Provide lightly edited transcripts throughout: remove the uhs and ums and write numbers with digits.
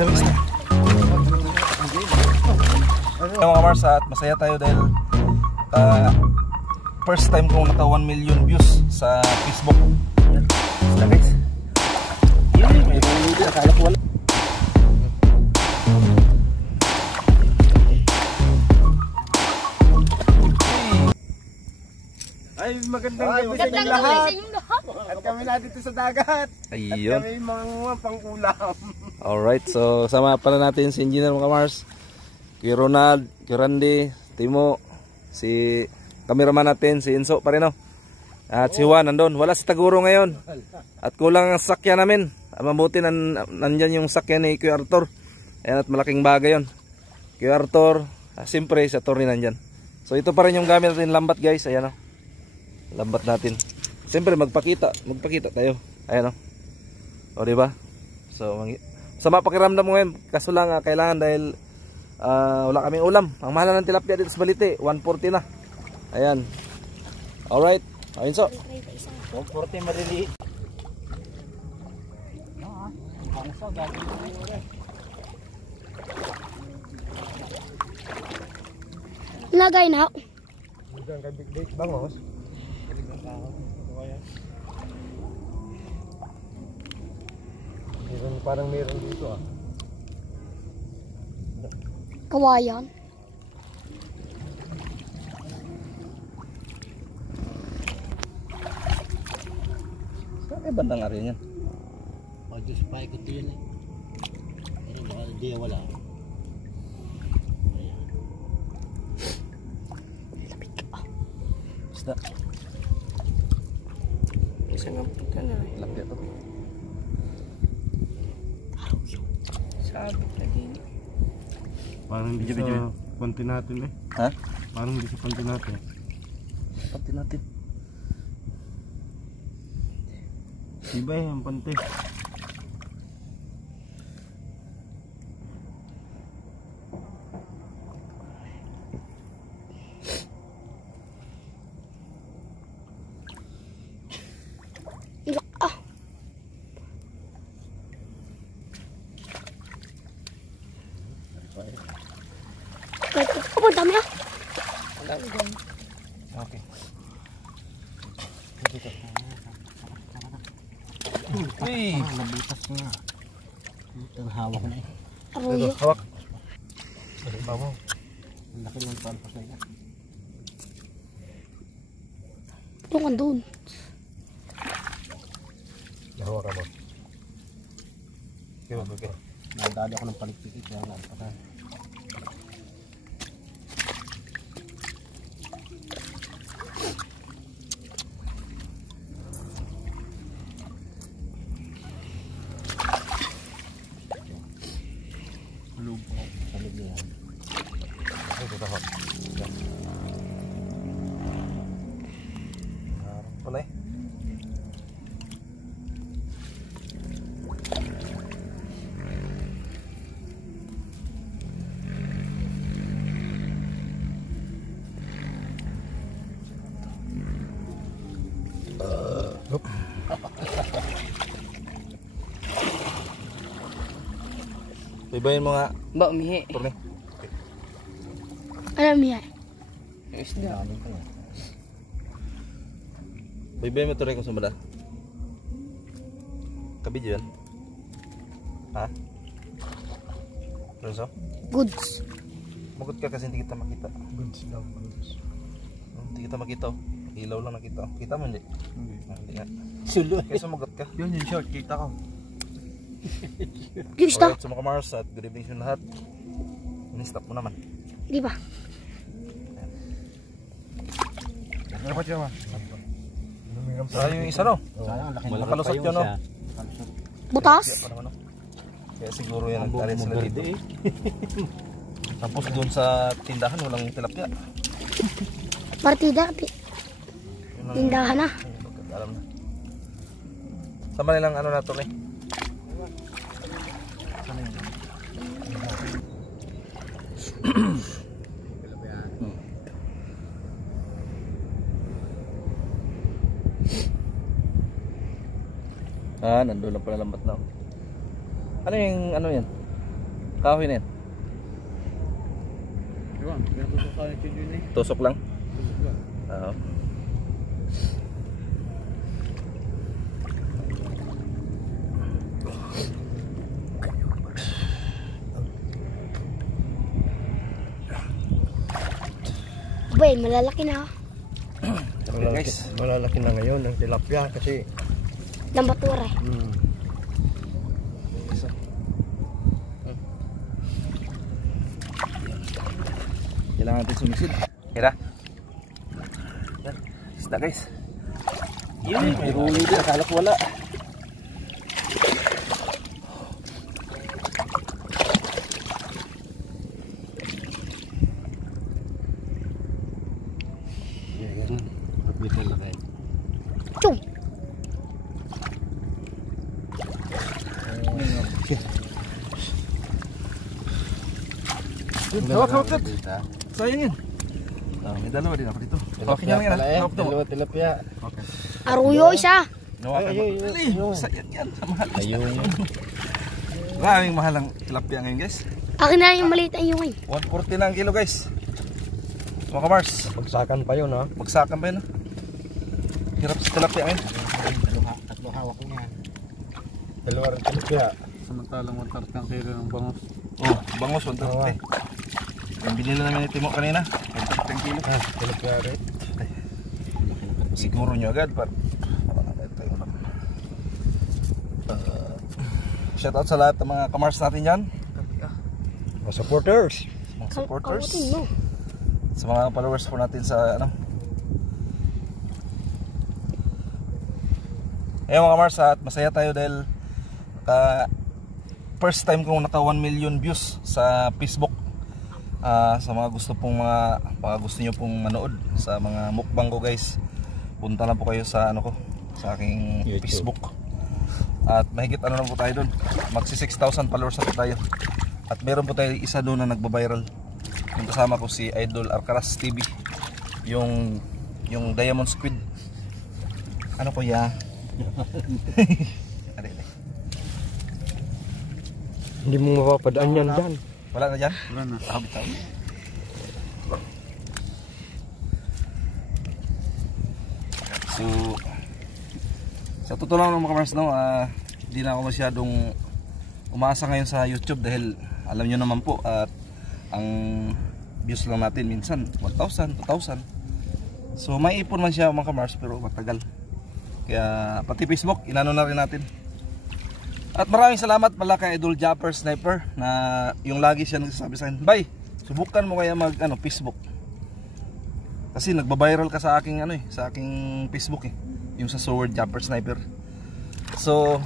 Damis na. Mga Mars, at masaya tayo dahil first time kong naka 1 million views sa Facebook. Sila guys. Akala ko wala. Ay, magandang gabi sa inyong lahat. At kami na dito sa dagat. Ayun. At kami mga pang-ulam. Alright, so sama pala natin si Engineer mga Mars, kay Ronald, kay Randy, Timo, si cameraman natin, si Enzo pa rin, no? At si Juan nandun. Wala si Taguro ngayon. At kulang ang sakyan namin. Mabuti nandyan yung sakyan ni Kuya Arthur. Ayan, at malaking bagay yun. Kuya Arthur, siyempre si Atty. Nandyan. So ito pa rin yung gamit natin, lambat guys. Ayan, no? Lambat natin. Siyempre magpakita tayo. Ayan, no? O diba? So sama pakiramdam mo ngayon. Kaso lang kailangan dahil wala kaming ulam. Ang mahal ng tilapia dito sa Balite, 140 na. Ayan. Alright. Ayun so. 140 marili. Lagay na. Diyan kay Big Date bangos. Parang meron dito ah. Kawayan. Saan bandang area yan? O, Diyos pa ikot yun eh. Pero baka di wala. Basta. Isang puta na rin. Lapya to. Sabi na din. Parang hindi sa panty natin eh. Ha? Parang hindi sa panty natin. Pati natin. Iba eh, ang panty. Apa dami ah? Okay. Hey, Nabutas nga. Ito hawak na eh. Arroyo. hawak. Sa iba mo. Ang laki ng pampas na yan. Doon ka doon. Hawak ka mo. Okay. Nadali ako ng palikpikit kaya napasan. Lubog. Salig na yan. Ay, ito hawak. Harap pala eh. Ibayin mo nga. Ba, umihi. Turni. Alam niya. Isda. Ibayin mo turni kung sumada. Kabidyo yan. Ha? Renzo? Goods. Magot ka kasi hindi kita makita. Goods daw, goods. Hindi kita makita. Ilaw lang nakita. Kita mo hindi? Hindi nga. Sulo. Kaya sumagot ka. Yun yung short, kita ko. Goods ta. Alright, so mga Mars at good evening sa lahat. Ini-stop mo naman. Di ba? Ano pa siya ba? Sayang yung isa no? Sayang, laki Wala kalusot yun no? Butas. Kaya pa naman no? Kaya siguro yan nagtarin sila dito. Tapos doon sa tindahan walang tilapia. Partida. Tindahan na. Alam na. Sama nilang ano na to eh. Nandun lang pala lambat na. Ano yung ano yan? Kahoy na yan. Iwan, pinatusok sa akin yun eh. Tusok lang. Tusok lang. Oo. Boy, malalaki na. Malalaki na ngayon ang tilapia kasi Lambatura eh. Kailangan natin sumisid. Kira. Yan. Isda guys. Yun. May huli din. Akala ko wala. Chum! Hawak. Sayang yan. May dalawa din ako dito. Hawakin niya lang yan. Hawak daw. dalawa tilapia. Okay. Aruyo isa. Nawakan mo. Dali. Sayang yan. Sa mahal. Maraming mahal ang tilapia ngayon guys. Akin na lang yung maliit ang yungay. 140 na ang kilo guys. Mga kamars. Pagsakan pa yun ha. Magsakan ba yun? Hirap sa tilapia ngayon. Tatlo hawak ko nga. Dalawa rin tilapia. Samantalang 130 ang kilo ng bangos. Oh, bangos 130. Ang binili namin ni Timo kanina. 130 kilo. Tilapia rin. Siguro nyo agad par. Shout out sa lahat ng mga kamars natin dyan. Mga supporters. Mga supporters. Kamutin mo. Sa mga followers po natin sa ano. Ayun mga kamars, at masaya tayo dahil first time kong naka 1 million views sa Facebook. Sa mga gusto pong mga gusto niyo pong manood sa mga mukbang ko guys, punta lang po kayo sa ano ko, sa aking YouTube. Facebook. At mahigit ano na po tayo doon, magsi 6,000 followers na po tayo. At meron po tayo isa doon na nagba-viral. Yung kasama ko si Idol Arcaras TV, yung Diamond Squid. Ano ko ya? Hindi mo mapapadaan yan dyan. Wala na dyan? Wala na. Bitaw. So, sa totoo lang mga kamars, no, hindi na ako masyadong umaasa ngayon sa YouTube dahil alam nyo naman po at ang views lang natin minsan 1,000, 2,000. So may ipon man siya mga kamars pero matagal. Kaya pati Facebook inano na rin natin. At maraming salamat pala kay Idol Japper Sniper na yung lagi siya nagsasabi sa akin, "Bay, subukan mo kaya mag Facebook." Kasi nagba-viral ka sa aking sa aking Facebook yung sa Sword Japper Sniper. So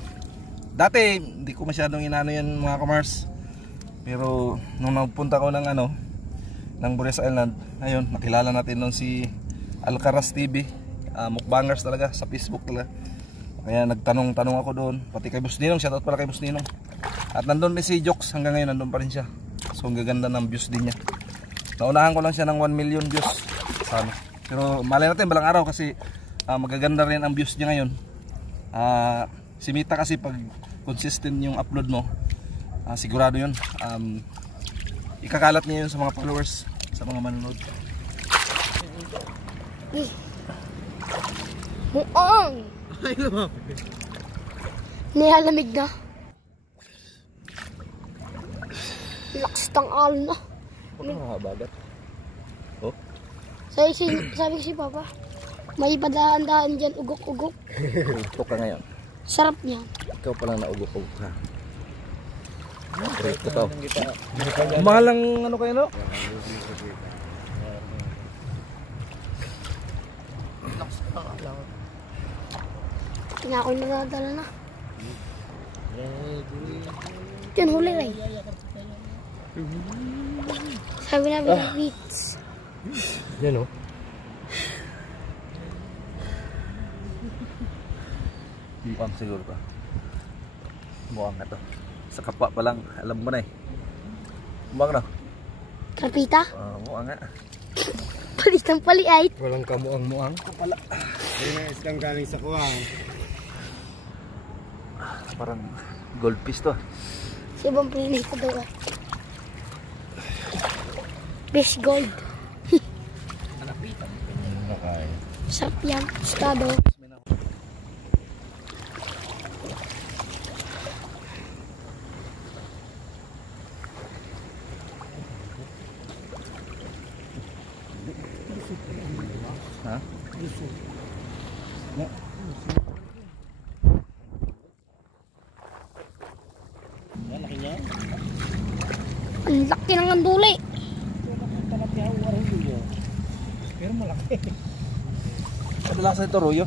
dati hindi ko masyadong inano yan mga kamars. Pero nung nagpunta ko ng ng Bures Island, ayun, nakilala natin noon si Alcaraz TV, mukbangers talaga sa Facebook talaga. Kaya nagtanong-tanong ako doon, pati kay Boss Ninong, shoutout pala kay Boss Ninong. At nandun din si Jokes, hanggang ngayon nandun pa rin siya. So ang gaganda ng views din niya. Naunahan ko lang siya ng 1 million views sana. Pero malay natin balang araw kasi magaganda rin ang views niya ngayon. Si Mita kasi pag consistent yung upload mo, sigurado yun. Ikakalat niya yun sa mga followers, sa mga manonood. Muang! Nilalamig na. Lakas tang alo na. Ano mga bagat? Oh? Sabi ko si Papa, may padaan-daan dyan, ugok-ugok. Ito ka ngayon. Sarap niyan. Ikaw palang naugok-ugok ha. Great ko to. Mahal ang kayo no? Tingnan ko yung nadadala na. Yan, huli rin. Sabi namin ng beats. Yan o. Mukhang siguro ka. Mukhang na to. Sa kapwa pa lang, alam mo na eh. Mukhang na. Karpita? Mukhang nga. Palitang paliait. Walang kamuang-muang. Kapala. Yan islang galing sa kuwang. Parang goldfish to. Si Ibang Pilinis pa daw. Fish gold. Sarap yan. Estado. Ha? Ang laki ng kanduli. Pero malaki. Kadalasan ito, Royo.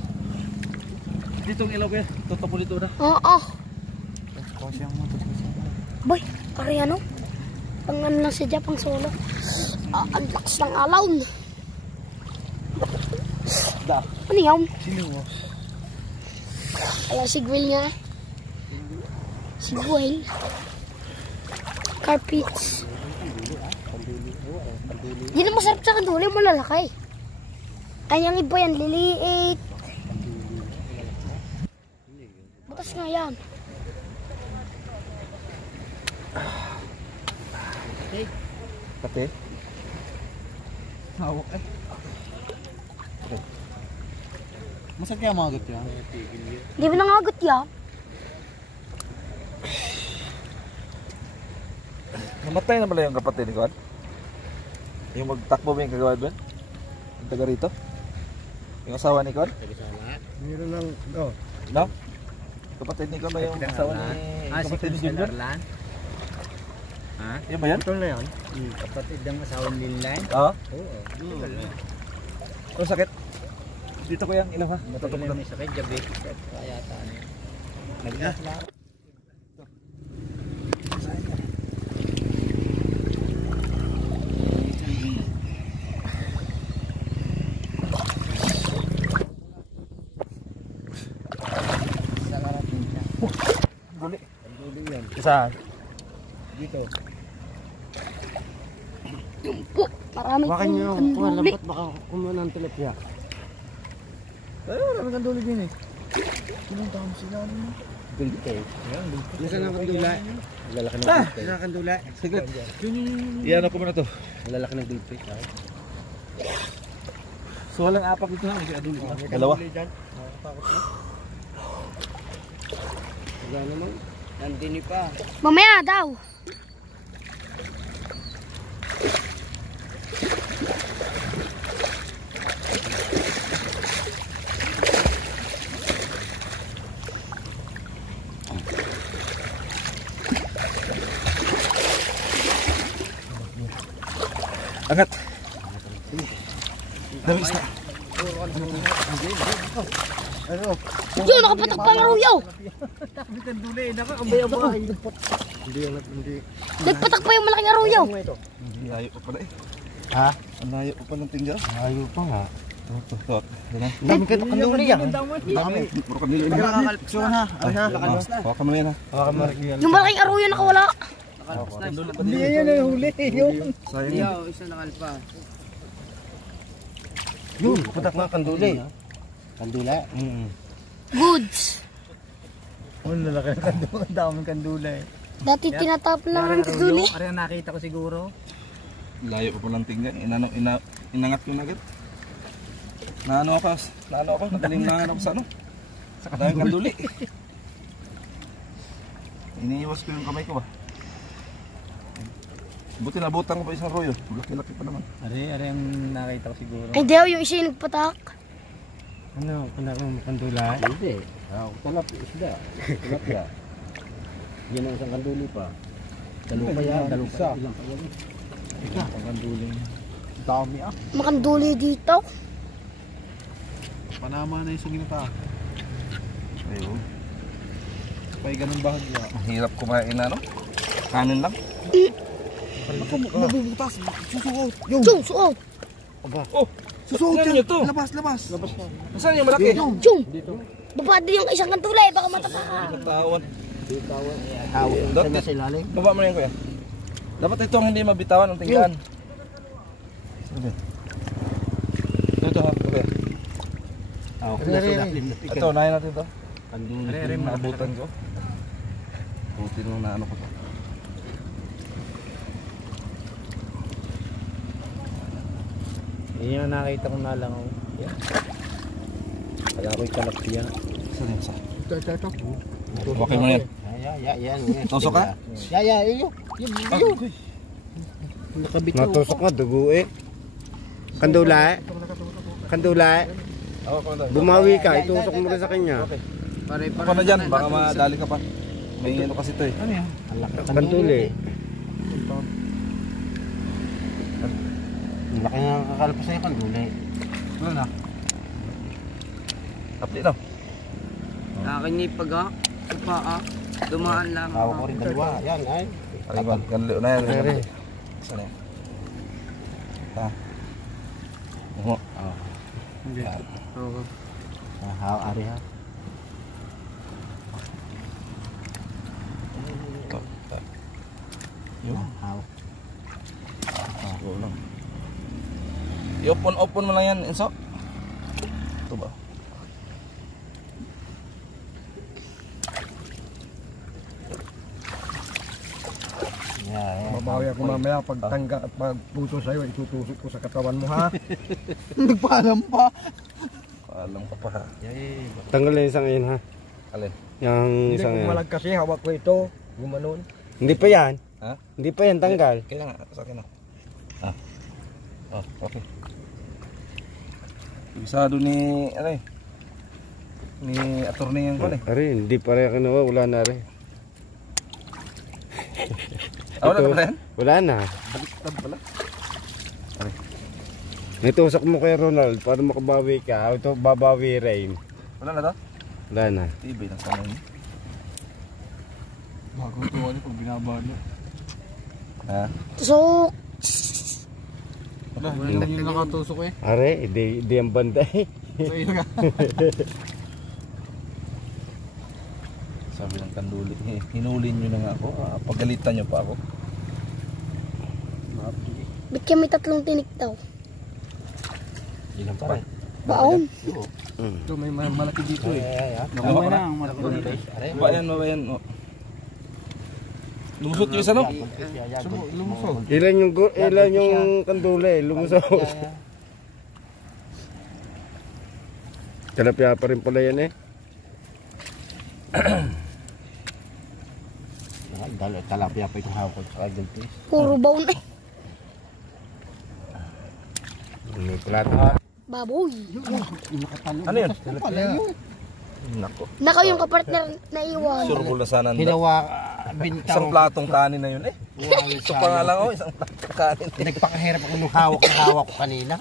Dito ang ilaw kaya. Tutok po dito na. Oo. Kasi ang mga Boy, pare ano? Pang ano lang siya, pang solo. Ang lakas ng alaw. Da. Ano yan? sino? Ayan si Gwil nga. Si Gwil. Carpets. Hindi na masarap sa kanduli, malalaki. Kanyang iba yan, liliit. Butas nga yan. Pati. Hawak eh. Masakit kaya mga gat yan? Hindi mo nangagot yan. Namatay na pala yung kapatid ni Kwan? Yung magtakbo ba yung kagawad ba? Yung taga rito? Yung asawa ni Kwan? Meron ng, oh. No? Kapatid ni Kwan ba yung asawa ni... kapatid ni Junior? Ha? Yan ba yan? Ito na yan? Kapatid ng asawa ni Linline? Oo. Oo. Ano sakit? Dito ko yung ilaw ha? Matagal na may sakit, diabetes at kaya tayo. Naglas lang. Guli. Yan. Isa. Dito. Yung po, marami Baka pong nyo, kanduli. lambat baka kumuha ng tilapia. Ay, wala naman kanduli din eh. Sinong tao sila? Dulce. Nasaan ang kandula? Lalaki ng dulce. Nasaan ang kandula? Sige. Iyan ako muna to. Lalaki ng dulce. So walang apak dito na. Dalawa. Nakakatakot na. Wala naman. Nandini pa. Mamaya daw. Angat. Dami isda. Ano? Yun, nakapatok pa ang aruyaw. May kanduli. Nakakambay-abay. Hindi. Nagpatak pa yung malaking aruyaw. Ang layo pa pala eh. Ha? Ang layo pa pala ng tingga. Ayaw pa nga. Ito. Dami kanduli yan. Dami. Puro kanilo. Nakakalpsuan ha. Hawakan mo na yan ha. Yung malaking aruyaw nakawala. Hindi yan yung huli. Sayang yun. Isa nakalpa. Yun, putak na kanduli. Kandula? Goods. Oh, lalaki ng kandula. Ang daming kandula eh. Dati tinatapon lang ang kanduli. Ari ang nakita ko siguro. Layo pa palang tingga. Inangat ko na agad. Naano ako. Nagaling na ako sa ano. Sa kadaming kanduli. Iniiwas ko yung kamay ko ba. Buti nabutan ko pa isang royo. Laki-laki pa naman. Ari ang nakita ko siguro. Ay, daw yung isa yung nagpatak. Ano, kandula? Hindi. Isda. Tilapia. Yan ang isang kanduli pa. Dalawa pa yan. Ilang pa yan. Isang kanduli. Dami ah. Makanduli dito. Panama na yung sugin pa. Ayun. Pay ganun bahagya. Mahirap kumain na no? Kanin lang. Ako, nabubutas. Susuot. Yung. Jung, suot. Aba. Oh! Susuot Tingnan yan. nyo to. Labas. Nasaan yung malaki? Jung. Baba din yung isang kanduli. Baka matapakan. Bitawan. Hawak Dot, na sa ilalim. baba mo na yan kuya. Dapat itong hindi mabitawan ang tinggaan. Okay. Ito ha, kuya. Ito, unahin natin ito. Kanduli, naabutan ko. Buti nung naano ko to. Yan ang nakita ko na lang ako. Yan. Kaya ako'y kalapya. Saan yun? Ito. Okay mo na yan. Yan. Tusok ka? Iyo. Yun. Nakabit na. Natusok nga, dugo eh. Kandula. Bumawi ka, itusok mo rin sa kanya. Ako na dyan, baka madali ka pa. May ano kasi ito eh. Ano yan? Kanduli. Ang laki na kakalpas na yung kanduli. Wala na. Update na. Akin ni pag dumaan lang. Hawak ko rin dalawa. Yan ay. Aliman, ganli na yan. Pare. Saan yan? Ha? Oo. Oo. Hawak ari ha. Yun. Hawak. Oo lang. I-open mo lang yan, Enzo. Ito ba? Yan. Mabawi ako mamaya pag tangga at pagputo sa'yo, itutusok ko sa katawan mo ha. Nagpaalam pa. Alam ka pa ha. Tanggalin isang yun ha. Alin? Yung Hindi isang ko yan. malag kasi hawak ko ito. Gumanon. Hindi pa yan. Ha? Hindi pa yan tanggal. Kaya nga, sa akin na. Ah. Oh, okay. Ibisado ni, ano eh. Ni attorney yung kon eh. Ari, hindi pa rin kinuha. Wala na rin. Ah, wala na pala yan? Wala na. Baliktad pala. Nitusok mo kay Ronald para makabawi ka. Ito babawi rin. Wala na to? Wala na. TV lang sana yun. Bagong tuwa niyo pag binaba niyo. Ha? Tusok. Wala, hindi yung nakatusok eh. Ari, di ang banda eh. Sa'yo ka. Sabi ng kanduli, hinuli nyo na nga ako. Pagalitan nyo pa ako. Ba't kami tatlong tinik daw? Ilan pa rin? Baon. Ito may malaki dito eh. Nakuha na ang malaki dito. Mabayan. Oh. Lumusot yung isa no? Lumusog. Ilan yung kandula eh. Lumusok. Tilapia pa rin pala yan eh. Talapia pa itong hawak ko sa idol fish. Puro baon eh. May plata. Baboy. Ano yun? Nako. Nakaw yung kapartner na iwan. Surbol na sana. Hinawa bintang. Isang platong kanin na yun eh. Ito pa nga lang oh, isang platong kanin. Nagpakahirap ako nung hawak ko kanina.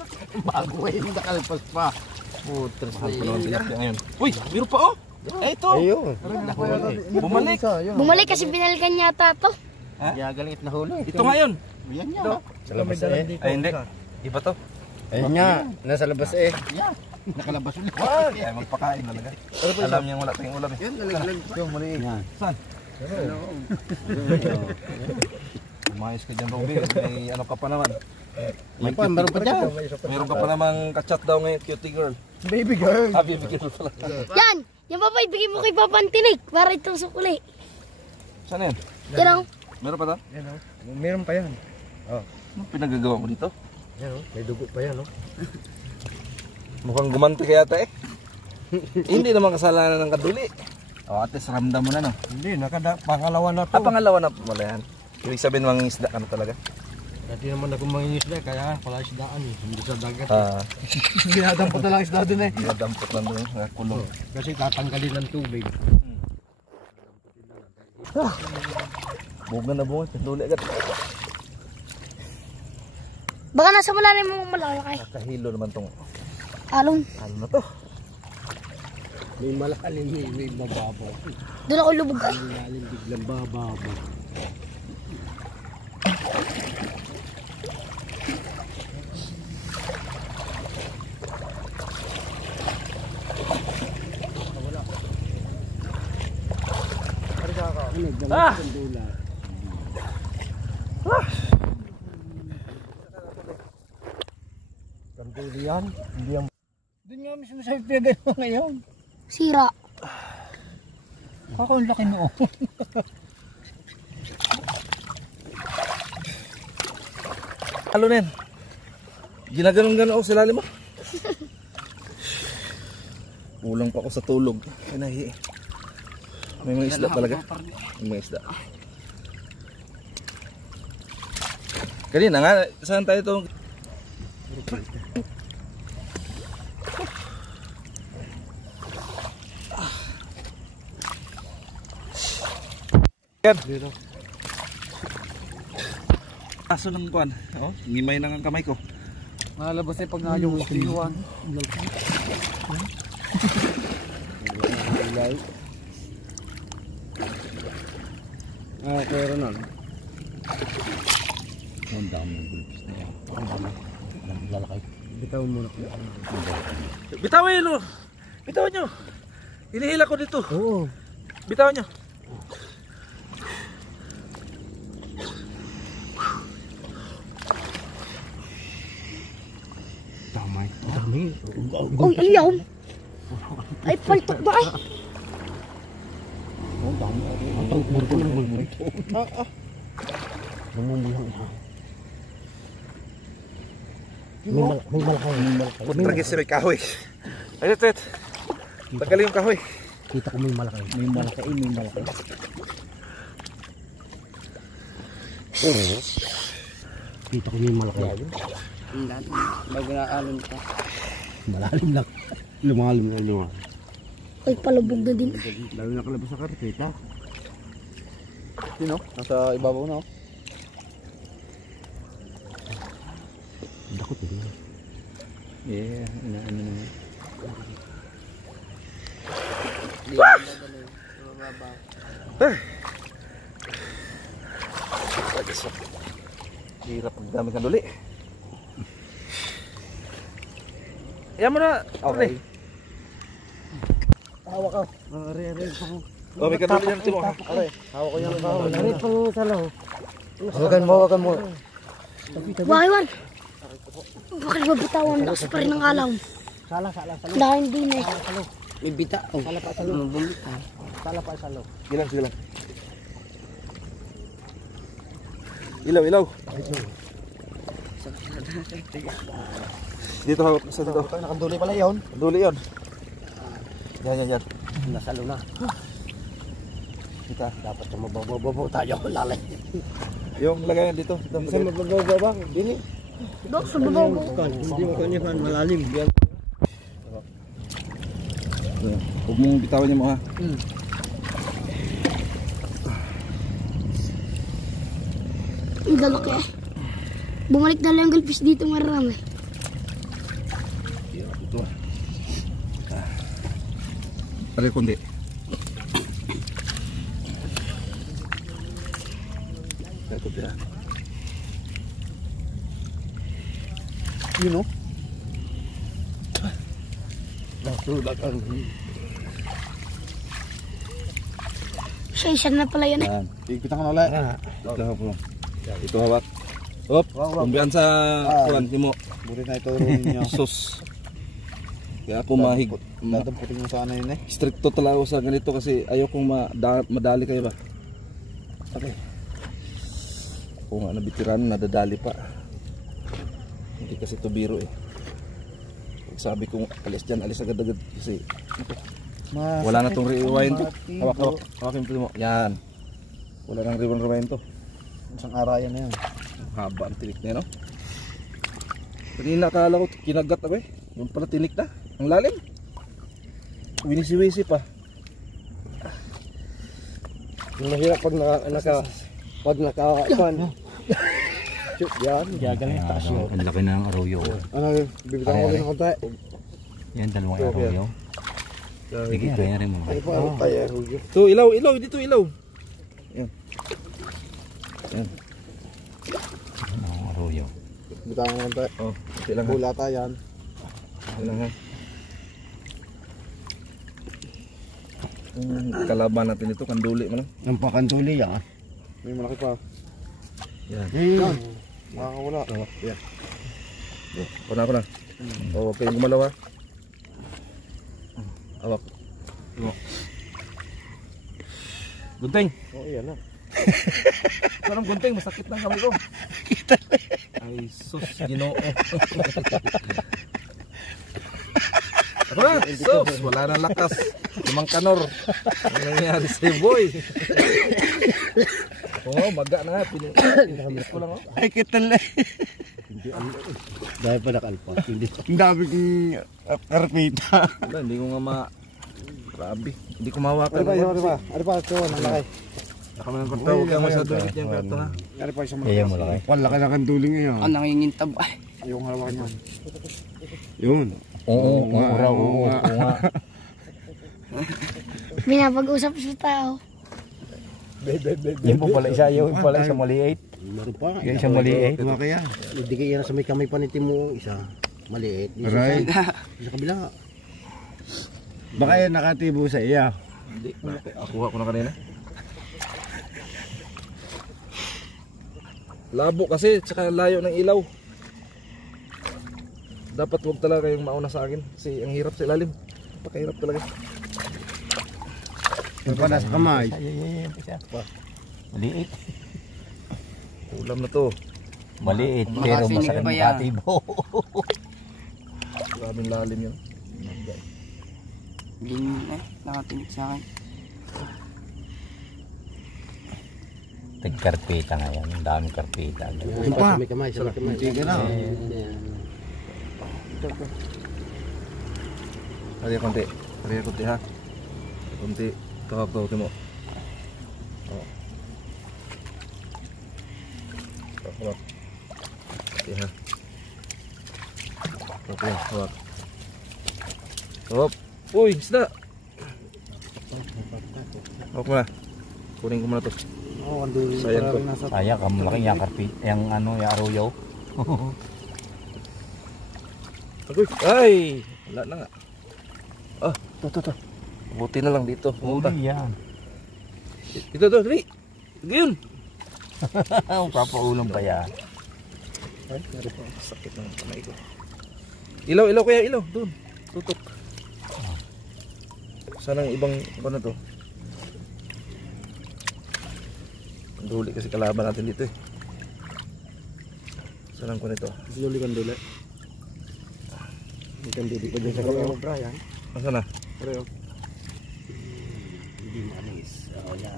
Bago ay nakalpas pa. Putres na Tilapia ngayon. Uy, meron pa oh. Eh ito. Ayun. Bumalik. Bumalik kasi binalikan yata to. Yagaling at nahuli. Ito ngayon. Yan yan. Sa labas eh. Ay hindi. Iba to. Ayun nga. Nasa labas eh. Nakalabas ulit. Wag. Ay magpakain talaga. Alam niyang wala tayong ulam eh. Yan, nalaglag pa. Yung mali. Yan. Saan? Umayos ka dyan, Robby. May ano ka pa naman. May pa, meron pa dyan. Meron ka pa namang kachat daw ngayon, cutie girl. Baby girl. Ah, baby girl pala. Yan! Yan pa ibigay mo kay Papa ang tinik para itusok uli. Saan yan? Yan o. Meron pa to? Yan o. Meron pa yan. Ano pinagagawa mo dito? Yan o. May dugo pa yan o. Mukhang gumanti kaya ata eh. Hindi naman kasalanan ng kaduli. O, at least ramdam mo na no. Hindi, pangalawa na to. Ah, pangalawa na pala yan. Ibig sabihin mga isda ka na talaga. Dati naman ako mangingisda, kaya pala isdaan eh. Hindi sa dagat. Ah, Ginadampot na lang isda dun eh. dinadampot lang doon sa kulong. Kasi tatanggalin ng tubig. Bunga na bunga, kaduli agad. Baka nasa malalim mo malalakay. Kahilo naman tong Along. ano na to. May malakalim, may mababaw. Doon ako lubog. Lalim biglang bababaw. Kanduli yan. Hindi yan. Doon nga mismo sa pinagay mo ngayon. Sira. Ako ang laki mo. Halo na yan. Ginaganon-ganon ako sa lalim mo. Kulang pa ako sa tulog. Ay, may mga isda talaga. May mga isda. Kanina nga, saan tayo itong... Yan. Aso ng kuwan. Oh, ngimay na ang kamay ko. Malabas ay pag nayong iwan. Pero nun. Ang dami ng gulpis na yan. Ang dami. Ang lalaki. Bitaw mo na. Bitawin nyo! Bitawan nyo! Hinihila ko dito. Oo. Bitawan nyo. Damay. Dami. Uy, iyaw. Ay, paltok ba ay? Ang dami. Ang tangkuro ng gulpis. Namumuyang ha. May malaki. Putragis si may kahoy. Ay, ito. Tagalin yung kahoy. Kita ko may malaki. May malaki. Kita ko may malaki. Bago na alon ka. Malalim lang. Lumalim na lumalim. Ay, palubog na din. Lalo na kalabas sa karpeta. Sino? Nasa ibabaw na. Dakot din. Yeah, ano naman. Hindi mo dadalo. Mababa. Hirap ang dami kang duli. Yan mo na. Okay. Hawak ka. Are. Oh, may kanduli yan. Simo. Are, hawak ko yung kahoy. Are pang salaw. Hawakan mo. Wakiwan. Bakit ba bitawan? Lakas pa rin ang alaw. Sala. Dahil din eh. May bita. Oh. Sala pa salaw. Bumita. Sala pa salaw. Sige lang. Ilaw. Dito hawak sa dito. Nakanduli pala yun. Duli yun. Yan. Nasalo na. Kita. Dapat na mababaw tayo. Lalay. Yung lagayan dito. Saan mababaw ba? Dini. Dok, sa babaw. Hindi mo kanifan. Malalim. Huwag mong bitawan niyo mo ha. Ang dalaki eh. Bumalik na lang yung goldfish dito marami. Ito Pare kundi. Ito dia. Yun o. Isa na pala yun eh. Yan. Ikutan ka na ulit. Ito hawak. Hop. Kumbiyan sa kuwan mo. Buti na ito ninyo. Sus. Kaya ako Dadamputin mo sana yun eh. stricto talaga ako sa ganito kasi ayaw kong madali kayo ba. Okay. Kung nga nabitiran, nadadali pa. Hindi kasi ito biro eh. Pag sabi kong alis dyan, alis agad-agad kasi wala na itong rewind. Hawakin mo. Yan. Wala nang rewind to. Isang arayan na yan. Haba ang tinik na yan, no? Kanina akala ko kinagat ako eh. Yung pala tinik na. Ang lalim. Winisi-wisi pa. Mahirap pag nakapan. Yan. Gagaling taas yun. Ang laki na ng arroyo. Ano, bibitaw ko rin ng konti. Yan, dalawang arroyo. Sige, kaya rin mo. Ano pa, ano tayo? Ito, ilaw. Dito, ilaw. Yan. Dalawang arroyo. Bibitaw ko ng konti. Oh, okay lang ha. Bulata yan. Okay lang ha. Kalaban natin ito, kanduli mo lang. Ang pakanduli yan. May malaki pa. Yan. Yan. Makakawala. Yan. Ako na. O, huwag kayong gumalaw ha. Awak. Gunting. Oo, yan na. Parang gunting, masakit ng kamay ko. Ay, sus, ginoo. Aba, sus, wala na lakas. Limang kanor. Ano nangyari sa'yo, boy? Oo, maga na nga. Pinis ko lang, oh. Ay, kitan lang. Dahil pa nakalpas. Hindi. Ang dami kong karpita. Wala, hindi ko nga grabe. Hindi ko mahawakan. Ano pa? Ito, nalakay. Naka mo ng kontra. Huwag kang masyado ulit yung karto, ha? Ano pa isang Kaya mo lang. Wala ka na kanduling ngayon. Ang nangingintab. Ay, Yung halawan yan. Yun. Oo nga. Binapag-usap sa tao. Yung po pala isa, yung pala isa maliit. Meron pa. Yung isa maliit. Diba kaya? Hindi kaya sa may kamay pa ni Timo, isa maliit. Isa Aray. sa kabila. Baka yan nakatibo sa iya. Hindi. Kuha ko na kanina. Labo kasi, tsaka layo ng ilaw. Dapat huwag talaga kayong mauna sa akin. Kasi ang hirap sa ilalim. Napakahirap talaga. Yung pa nasa kamay. Maliit. Ulam na to. Maliit, pero Makasinig masakit ba yan? makatibo. Maraming lalim yun. nakatinig sa akin. Tagkarpita nga yan. Ang daming karpita. Yung pa sa may kamay, sa may kamay. Sige na. Hali konti. Hali konti, ha. Konti. Tawag to, Timo. Oh. Hawak. Konti, ha. Okay, hawak. Hop. Uy, isda. Hawak mo na. Kunin ko muna to. Oo, kanduling. Sayang to. Sayang, kamalaking yung karpita. Yung ano, yung aruyaw. Agoy. Ay! Wala na nga. Ah, to. Buti na lang dito. Pumunta. Huli yan. Dito, dali. Yun. Papaulam pa yan. Ay, meron pa. Sakit ng kamay ko. Ilaw kaya, ilaw. Doon. Tutok. Saan ang ibang ano na to? Ang huli kasi kalaban natin dito, eh. Saan ang kunito? Sinuli kandula. May kanduli pa dyan sa kamay. Brian. Nasaan na? Pero hindi maalis. Oo, ya.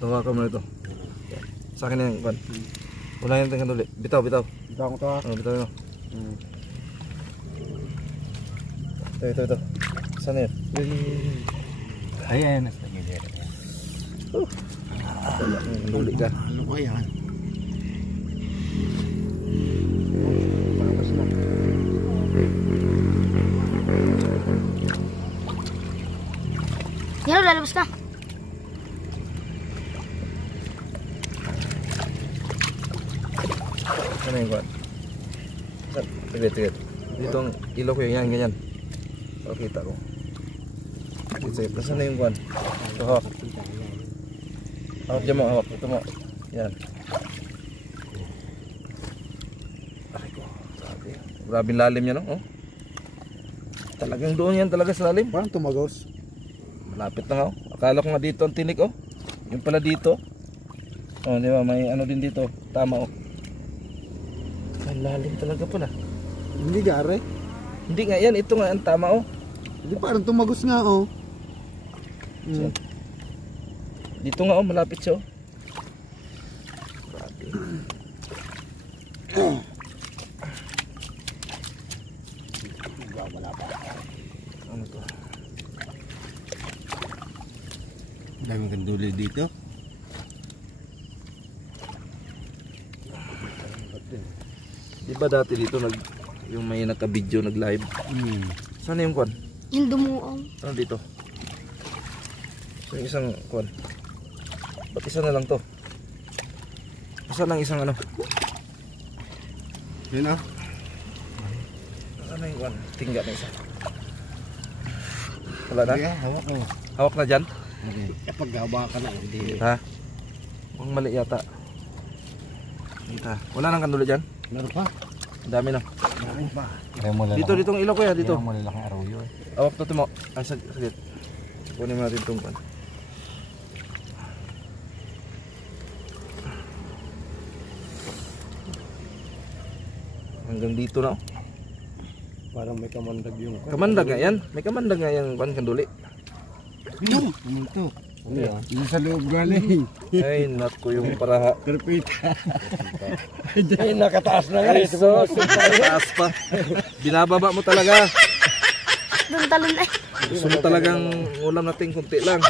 Tawakan mo na ito. Sa akin na yung kan. Unahin natin kanduli. Bitaw. Ito ko to. Oh, bitaw mo. Ito. Saan na yun? Ayan, nasa gilid. Kanduli ka. Ano ko yan? Yan, lalabas na. Saan na yung kan? Tigit. Dito ang ilaw ko yan, ganyan. Kita ko. Dito, saan na yung kan? Ito, hawak. Hawak dyan mo, hawak. Ito mo. Yan. Aray ko. Sabi. Grabe lalim yan, no? Oh. Talagang doon yan talaga sa lalim. Parang tumagos. Malapit na nga, oh. Akala ko nga dito ang tinik, oh. Yung pala dito. Oh, di ba? May ano din dito. Tama, oh. Ang lalim talaga pala. Hindi gare. Hindi nga yan. Ito nga ang tama, oh. Hindi parang tumagos nga oh. Dito nga, oh. Malapit siya, oh. Grabe. Ano to? Daming kanduli dito. Di ba dati dito yung may naka-video, nag-live? Saan na yung kwan? Yung dumuong. Ano dito? So yung isang kwan. Ba't isa na lang to? Isa lang isang ano? Yun ah. Ano yung kwan? Tingga na isa. Wala na? Kaya hawak mo. Hawak na dyan? Kapag gawa ka na, hindi. Ha? Mukhang mali yata. Dito. Wala nang kanduli dyan? Meron pa. Ang dami na. Meron pa. Dito, ditong ilaw ko ya, dito. Yung malalaking aruyo. Hawak na mo. Ay, saglit. Kunin mo natin itong kwan. Hanggang dito na. Parang may kamandag yung Kamandag nga yan. May kamandag nga yung kanduli. Ito. ano yan? Yung sa loob galing. Ay, naku yung para. Karpita. Ay, nakataas na nga. Ay, sos. Taas pa. Binababa mo talaga. Doon talon ay. Gusto mo talagang ulam natin kunti lang.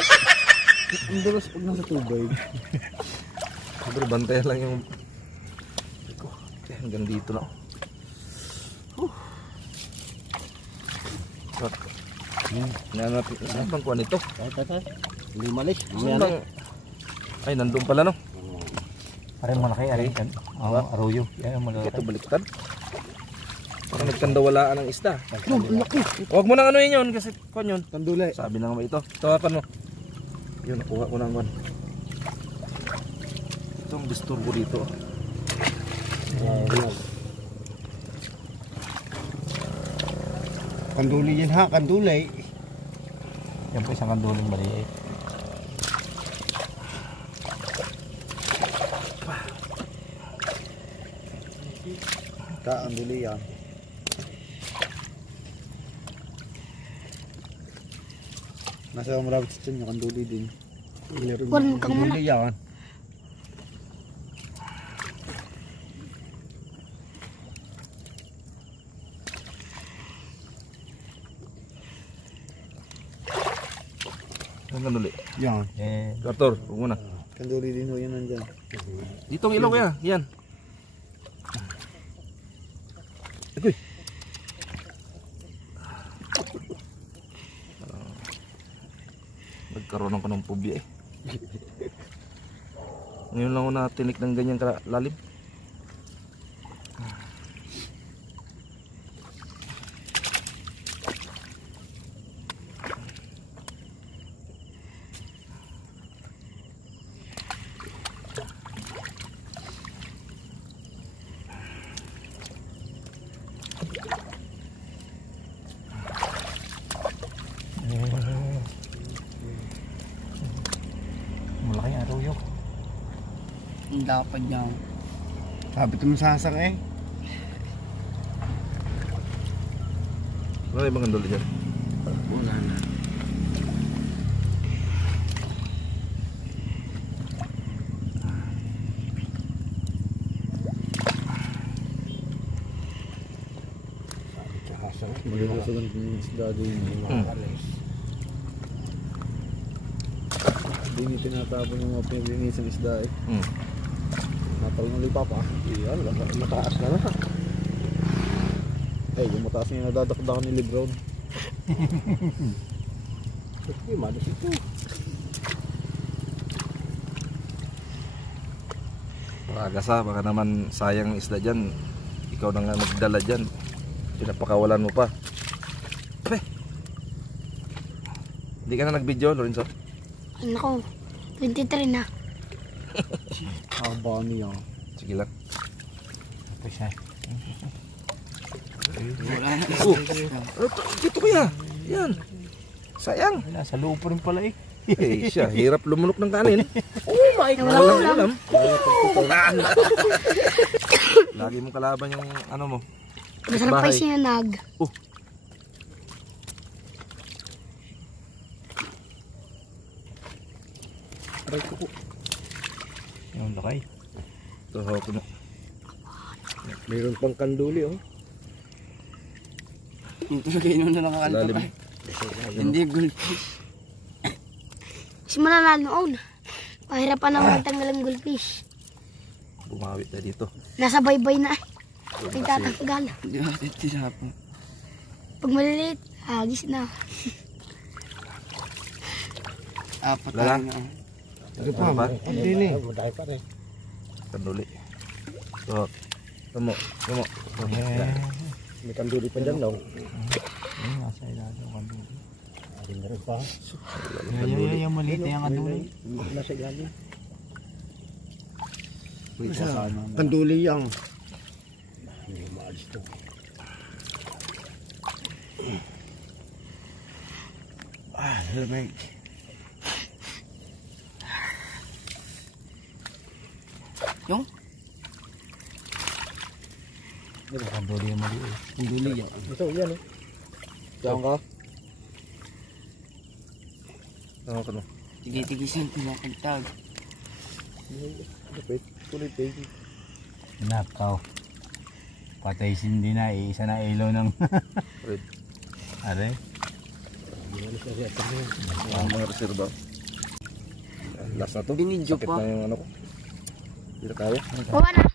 Ang dulas pag nasa tubig. Pero bantayan lang yung... Okay, hanggang dito na. Yan natin. Saan bang kuha nito? Hindi malis. Saan bang... Ay, nandun pala no? Parang malaki. Arroyo. Yan ang malaki. Ito baliktad. Parang nagkandawalaan ng isda. Huwag mo nang anuhin yun kasi kuha yun. Kandulay. Sabi na nga ba ito? Tawakan mo. Yun, nakuha ko ng kuha. Ito ang disturbo dito. Kanduli yan ha, kandulay. Yan po isang kanduling maliit. Kanduli yan. Nasa marami sa tiyan yung kanduli din. Kunin ka muna. Kanduli yan. Ang kanduli. Yan. Kartor, huwag muna. Kanduli din ho yan nandyan. Dito ang ilaw kaya. Yan. Agoy. Nagkaroon ako ng phobia eh. Ngayon lang ako natinik ng ganyan lalim. Malaki ang arroyo. Ang dapat niya. Sabi ito masasang eh. Wala yung mga kanduli dyan. Wala na. Maglusugan ko yung isda din yung mga kalis. Hindi niyo tinatapon yung mga pinag-inisang isda eh. Natalong lipa pa. Iyan, mataas na na. Eh, yung mataas niya nadadakdakan ni Lebron. Sige, malas ito. Pagasa, baka naman sayang isda dyan. Ikaw na nga magdala dyan. Pinapakawalan mo pa. Pre! Hindi ka na nag-video, Lorenzo? Ay, nako. 23 na. Haba niya. Sige lang. Ito siya. Wala na. Dito kaya. Yan. Sayang. Wala, sa loob pa rin pala eh. Eh, siya, hirap lumunok ng kanin. Oh my God! Walang ulam. Lagi mong kalaban yung ano mo. Masarap pa Bahay. yung sinanag. Aray ko po. Yung lakay. Ito, hawak mo. Mayroon pang kanduli oh. Ito sa kayo na nakakalpa Lalim. pa. Hindi goldfish. Simula na noon. Pahirapan na magtanggal ang goldfish. Bumawi tayo dito. Nasa baybay na eh. May tatanggal. Hindi ako titisapa. Pag maliliit, agis na. Apat Lala? tayo na. Ano pa? Ano ba? Hindi ni. Madami pa rin. Kanduli. Ito. Tumo. Tumo. May kanduli pa dyan daw. Nasa ilalim ang kanduli. Alin na rin pa. Yung maliit na yung kanduli. Nasa ilalim. Kanduli yang. Hindi maalis to. Lamig. Yung? Kanduli yung mali eh. Kanduli yan. Ito, yan eh. Diyan ka. Ano ka no? Tigitigisan pinapagtag. Lapit. Kulit eh. Nakaw. Patay sindi na, isa na ilaw ng... Red. Are? Ang mga reserva. Last na to. Binidyo Sakit pa. na yung ano ko. Hindi na kaya. Kuha na.